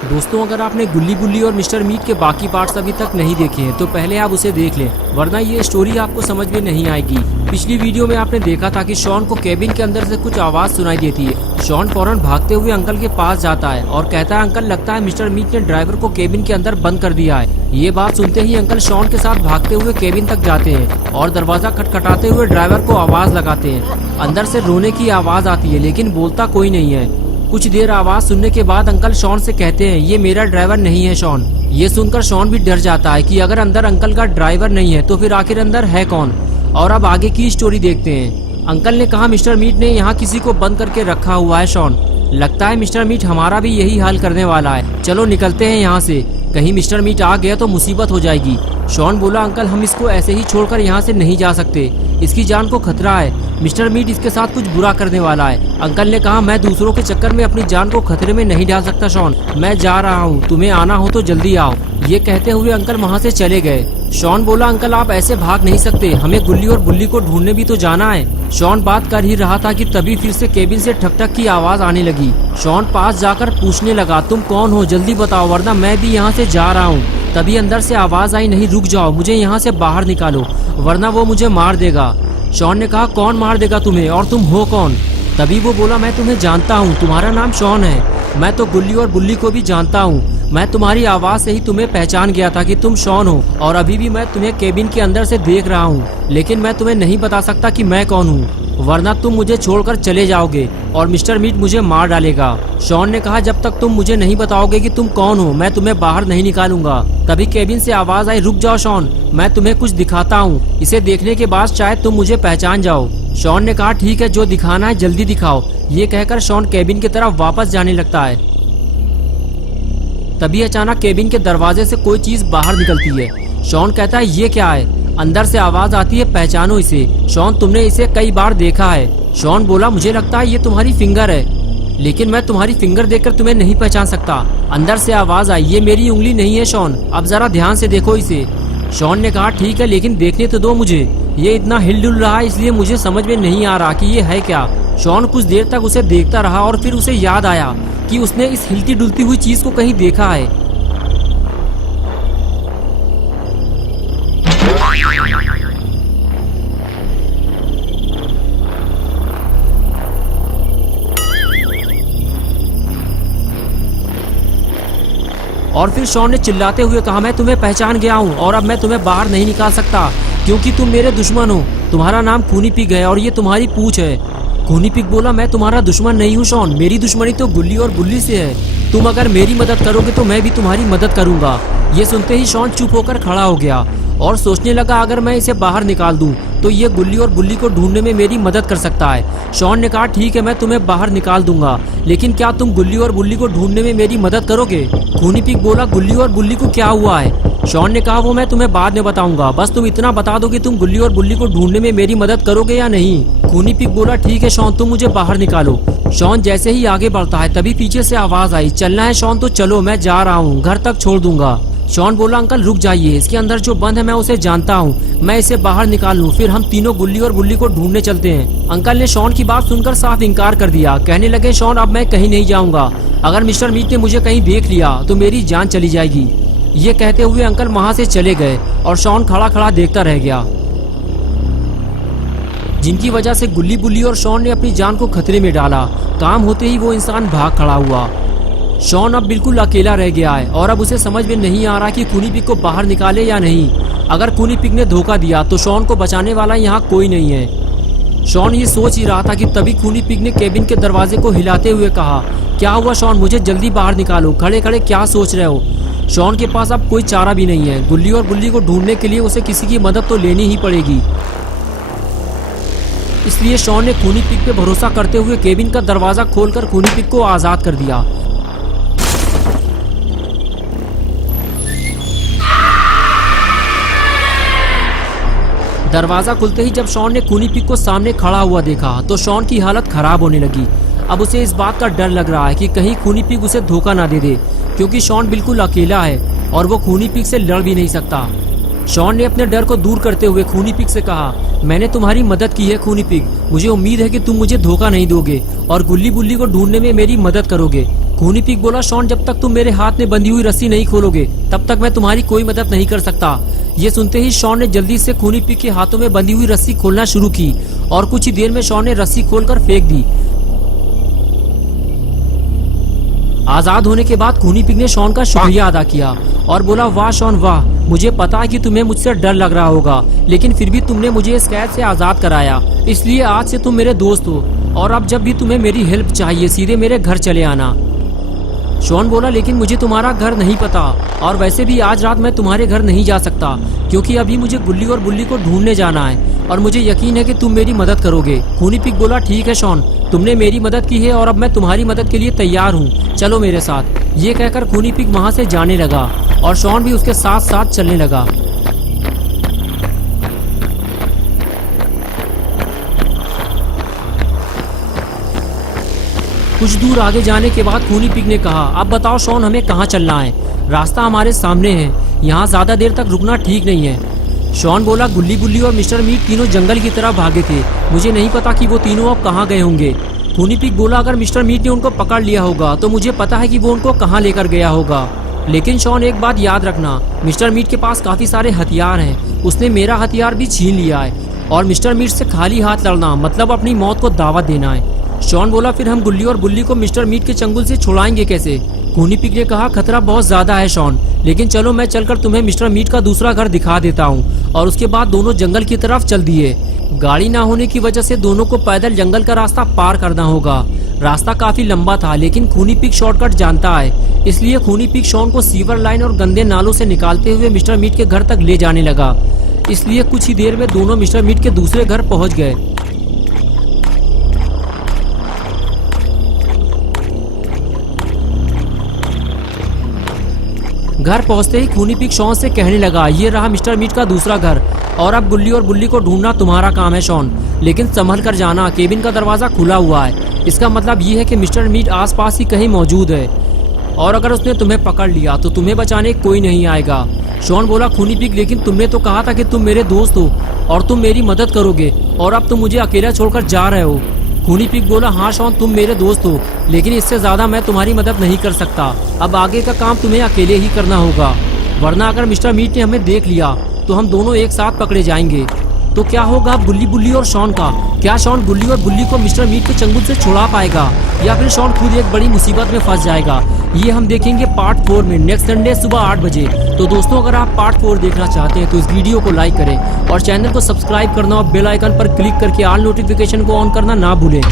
दोस्तों, अगर आपने गुल्ली बुल्ली और मिस्टर मीट के बाकी पार्ट्स अभी तक नहीं देखे हैं तो पहले आप उसे देख लें, वरना ये स्टोरी आपको समझ में नहीं आएगी। पिछली वीडियो में आपने देखा था कि शॉन को केबिन के अंदर से कुछ आवाज सुनाई देती है। शॉन फौरन भागते हुए अंकल के पास जाता है और कहता है, अंकल लगता है मिस्टर मीट ने ड्राइवर को केबिन के अंदर बंद कर दिया है। ये बात सुनते ही अंकल शॉन के साथ भागते हुए केबिन तक जाते हैं और दरवाजा खटखटाते हुए ड्राइवर को आवाज लगाते हैं। अंदर से रोने की आवाज आती है लेकिन बोलता कोई नहीं है। कुछ देर आवाज सुनने के बाद अंकल शॉन से कहते हैं, ये मेरा ड्राइवर नहीं है शॉन। ये सुनकर शॉन भी डर जाता है कि अगर अंदर अंकल का ड्राइवर नहीं है तो फिर आखिर अंदर है कौन। और अब आगे की स्टोरी देखते हैं। अंकल ने कहा, मिस्टर मीट ने यहाँ किसी को बंद करके रखा हुआ है शॉन। लगता है मिस्टर मीट हमारा भी यही हाल करने वाला है। चलो निकलते हैं यहाँ से, कहीं मिस्टर मीट आ गया तो मुसीबत हो जाएगी। शॉन बोला, अंकल हम इसको ऐसे ही छोड़कर यहाँ से नहीं जा सकते, इसकी जान को खतरा है। मिस्टर मीट इसके साथ कुछ बुरा करने वाला है। अंकल ने कहा, मैं दूसरों के चक्कर में अपनी जान को खतरे में नहीं डाल सकता शॉन, मैं जा रहा हूँ, तुम्हें आना हो तो जल्दी आओ। ये कहते हुए अंकल वहाँ से चले गए। शॉन बोला, अंकल आप ऐसे भाग नहीं सकते, हमें गुल्ली और बुल्ली को ढूंढने भी तो जाना है। शॉन बात कर ही रहा था कि तभी फिर से केबिन से ठक ठक की आवाज आने लगी। शॉन पास जाकर पूछने लगा, तुम कौन हो, जल्दी बताओ वरना मैं भी यहाँ से जा रहा हूँ। तभी अंदर से आवाज आई, नहीं रुक जाओ, मुझे यहाँ से बाहर निकालो वरना वो मुझे मार देगा। शॉन ने कहा, कौन मार देगा तुम्हें और तुम हो कौन? तभी वो बोला, मैं तुम्हें जानता हूँ, तुम्हारा नाम शॉन है। मैं तो गुल्ली और बुल्ली को भी जानता हूँ। मैं तुम्हारी आवाज से ही तुम्हें पहचान गया था कि तुम शॉन हो और अभी भी मैं तुम्हें केबिन के अंदर से देख रहा हूँ, लेकिन मैं तुम्हें नहीं बता सकता कि मैं कौन हूँ, वरना तुम मुझे छोड़कर चले जाओगे और मिस्टर मीट मुझे मार डालेगा। शॉन ने कहा, जब तक तुम मुझे नहीं बताओगे कि तुम कौन हो मैं तुम्हें बाहर नहीं निकालूंगा। तभी केबिन से आवाज आई, रुक जाओ शॉन, मैं तुम्हें कुछ दिखाता हूँ, इसे देखने के बाद शायद तुम मुझे पहचान जाओ। शॉन ने कहा, ठीक है, जो दिखाना है जल्दी दिखाओ। ये कहकर शॉन केबिन की तरफ वापस जाने लगता है। तभी अचानक केबिन के दरवाजे से कोई चीज बाहर निकलती है। शॉन कहता है, ये क्या है? अंदर से आवाज आती है, पहचानो इसे। शॉन, तुमने इसे कई बार देखा है। शॉन बोला, मुझे लगता है ये तुम्हारी फिंगर है, लेकिन मैं तुम्हारी फिंगर देखकर तुम्हें नहीं पहचान सकता। अंदर से आवाज आई, ये मेरी उंगली नहीं है शॉन, अब जरा ध्यान से देखो इसे। शॉन ने कहा, ठीक है, लेकिन देखने तो दो मुझे, ये इतना हिल डुल रहा है इसलिए मुझे समझ में नहीं आ रहा कि ये है क्या। शॉन कुछ देर तक उसे देखता रहा और फिर उसे याद आया कि उसने इस हिलती डुलती हुई चीज को कहीं देखा है। और फिर शॉन ने चिल्लाते हुए कहा, मैं तुम्हें पहचान गया हूँ और अब मैं तुम्हें बाहर नहीं निकाल सकता क्योंकि तुम मेरे दुश्मन हो। तुम्हारा नाम खूनी पिग है और ये तुम्हारी पूंछ है। खूनी पिग बोला, मैं तुम्हारा दुश्मन नहीं हूँ शॉन, मेरी दुश्मनी तो गुल्ली और बुल्ली से है। तुम अगर मेरी मदद करोगे तो मैं भी तुम्हारी मदद करूंगा। ये सुनते ही शॉन चुप होकर खड़ा हो गया और सोचने लगा, अगर मैं इसे बाहर निकाल दूं तो ये गुल्ली और बुल्ली को ढूंढने में मेरी मदद कर सकता है। शॉन ने कहा, ठीक है, मैं तुम्हें बाहर निकाल दूंगा, लेकिन क्या तुम गुल्ली और बुल्ली को ढूंढने में मेरी मदद करोगे? खूनी पिग बोला, गुल्ली और बुल्ली को क्या हुआ है? शॉन ने कहा, वो मैं तुम्हें बाद में बताऊंगा, बस तुम इतना बता दो कि तुम गुल्ली और बुल्ली को ढूंढने में मेरी मदद करोगे या नहीं। खूनी पिग बोला, ठीक है शॉन, तुम मुझे बाहर निकालो। शॉन जैसे ही आगे बढ़ता है तभी पीछे से आवाज आई, चलना है शॉन तो चलो, मैं जा रहा हूँ, घर तक छोड़ दूंगा। शॉन बोला, अंकल रुक जाइए, इसके अंदर जो बंद है मैं उसे जानता हूँ, मैं इसे बाहर निकाल लूँ, फिर हम तीनों गुल्ली और बुल्ली को ढूंढने चलते हैं। अंकल ने शॉन की बात सुनकर साफ इनकार कर दिया, कहने लगे, शॉन अब मैं कहीं नहीं जाऊंगा, अगर मिस्टर मीट ने मुझे कहीं देख लिया तो मेरी जान चली जाएगी। ये कहते हुए अंकल वहाँ से चले गए और शॉन खड़ा खड़ा देखता रह गया, जिनकी वजह से गुल्ली बुल्ली और शॉन ने अपनी जान को खतरे में डाला। काम होते ही वो इंसान भाग खड़ा हुआ। शॉन अब बिल्कुल अकेला रह गया है और अब उसे समझ में नहीं आ रहा कि खूनी पिग को बाहर निकाले या नहीं। अगर खूनी पिग ने धोखा दिया तो शॉन को बचाने वाला यहाँ कोई नहीं है। शॉन ये सोच ही रहा था कि तभी खूनी पिग ने केबिन के दरवाजे को हिलाते हुए कहा, क्या हुआ शॉन, मुझे जल्दी बाहर निकालो, खड़े खड़े क्या सोच रहे हो? शॉन के पास अब कोई चारा भी नहीं है। गुल्ली और बुल्ली को ढूंढने के लिए उसे किसी की मदद तो लेनी ही पड़ेगी। इसलिए शॉन ने खूनी पिग पे भरोसा करते हुए केबिन का दरवाजा खोलकर खूनी पिग को आजाद कर दिया। दरवाजा खुलते ही जब शॉन ने खूनी पिग को सामने खड़ा हुआ देखा तो शॉन की हालत खराब होने लगी। अब उसे इस बात का डर लग रहा है कि कहीं खूनी पिग उसे धोखा ना दे दे, क्योंकि शॉन बिल्कुल अकेला है और वो खूनी पिग से लड़ भी नहीं सकता। शॉन ने अपने डर को दूर करते हुए खूनी पिग से कहा, मैंने तुम्हारी मदद की है खूनी पिग, मुझे उम्मीद है कि तुम मुझे धोखा नहीं दोगे और गुल्ली बुल्ली को ढूंढने में मेरी मदद करोगे। खूनी पिग बोला, शॉन जब तक तुम मेरे हाथ में बंधी हुई रस्सी नहीं खोलोगे तब तक मैं तुम्हारी कोई मदद नहीं कर सकता। ये सुनते ही शॉन ने जल्दी से खूनी पिग के हाथों में बंधी हुई रस्सी खोलना शुरू की और कुछ ही देर में शॉन ने रस्सी खोलकर फेंक दी। आजाद होने के बाद खूनी पिग ने शॉन का शुक्रिया अदा किया और बोला, वाह शॉन वाह, मुझे पता है कि तुम्हें मुझसे डर लग रहा होगा, लेकिन फिर भी तुमने मुझे इस कैद से आजाद कराया, इसलिए आज से तुम मेरे दोस्त हो और अब जब भी तुम्हें मेरी हेल्प चाहिए सीधे मेरे घर चले आना। शॉन बोला, लेकिन मुझे तुम्हारा घर नहीं पता और वैसे भी आज रात मैं तुम्हारे घर नहीं जा सकता क्योंकि अभी मुझे गुल्ली और बुल्ली को ढूंढने जाना है और मुझे यकीन है कि तुम मेरी मदद करोगे। खूनी पिग बोला, ठीक है शॉन, तुमने मेरी मदद की है और अब मैं तुम्हारी मदद के लिए तैयार हूँ, चलो मेरे साथ। ये कहकर खूनी पिग वहाँ से जाने लगा और शॉन भी उसके साथ साथ चलने लगा। कुछ दूर आगे जाने के बाद खूनी पिग ने कहा, अब बताओ शॉन, हमें कहाँ चलना है? रास्ता हमारे सामने है, यहाँ ज्यादा देर तक रुकना ठीक नहीं है। शॉन बोला, गुल्ली बुल्ली और मिस्टर मीट तीनों जंगल की तरफ भागे थे, मुझे नहीं पता कि वो तीनों अब कहाँ गए होंगे। खूनी पिग बोला, अगर मिस्टर मीट ने उनको पकड़ लिया होगा तो मुझे पता है कि वो उनको कहाँ लेकर गया होगा। लेकिन शॉन एक बात याद रखना, मिस्टर मीट के पास काफी सारे हथियार हैं, उसने मेरा हथियार भी छीन लिया है और मिस्टर मीट से खाली हाथ लड़ना मतलब अपनी मौत को दावत देना है। शॉन बोला, फिर हम गुल्ली और बुल्ली को मिस्टर मीट के चंगुल से छुड़ाएंगे कैसे? खूनी पिग ने कहा, खतरा बहुत ज्यादा है शॉन, लेकिन चलो मैं चलकर तुम्हें मिस्टर मीट का दूसरा घर दिखा देता हूँ। और उसके बाद दोनों जंगल की तरफ चल दिए। गाड़ी ना होने की वजह से दोनों को पैदल जंगल का रास्ता पार करना होगा। रास्ता काफी लंबा था लेकिन खूनी पिग शॉर्टकट जानता है, इसलिए खूनी पिग शॉन को सीवर लाइन और गंदे नालों से निकालते हुए मिस्टर मीट के घर तक ले जाने लगा। इसलिए कुछ ही देर में दोनों मिस्टर मीट के दूसरे घर पहुंच गए। घर पहुंचते ही खूनी पिग शॉन से कहने लगा, ये रहा मिस्टर मीट का दूसरा घर और अब गुल्ली और बुल्ली को ढूंढना तुम्हारा काम है शॉन, लेकिन संभल कर जाना, केबिन का दरवाजा खुला हुआ है। इसका मतलब ये है कि मिस्टर मीट आसपास ही कहीं मौजूद है और अगर उसने तुम्हें पकड़ लिया तो तुम्हें बचाने कोई नहीं आएगा। शॉन बोला, खूनी पिग, लेकिन तुमने तो कहा था कि तुम मेरे दोस्त हो और तुम मेरी मदद करोगे और अब तुम मुझे अकेला छोड़कर जा रहे हो। खूनी पिग बोला, हाँ शॉन, तुम मेरे दोस्त हो, लेकिन इससे ज्यादा मैं तुम्हारी मदद नहीं कर सकता। अब आगे का काम तुम्हें अकेले ही करना होगा, वरना अगर मिस्टर मीट ने हमें देख लिया तो हम दोनों एक साथ पकड़े जाएंगे। तो क्या होगा गुल्ली बुल्ली और शॉन का? क्या शॉन गुल्ली और बुल्ली को मिस्टर मीट के चंगुल से छुड़ा पाएगा या फिर शॉन खुद एक बड़ी मुसीबत में फंस जाएगा? ये हम देखेंगे पार्ट 4 में नेक्स्ट संडे सुबह 8 बजे। तो दोस्तों, अगर आप पार्ट 4 देखना चाहते हैं तो इस वीडियो को लाइक करें और चैनल को सब्सक्राइब करना और बेल आइकन पर क्लिक करके ऑल नोटिफिकेशन को ऑन करना ना भूलें।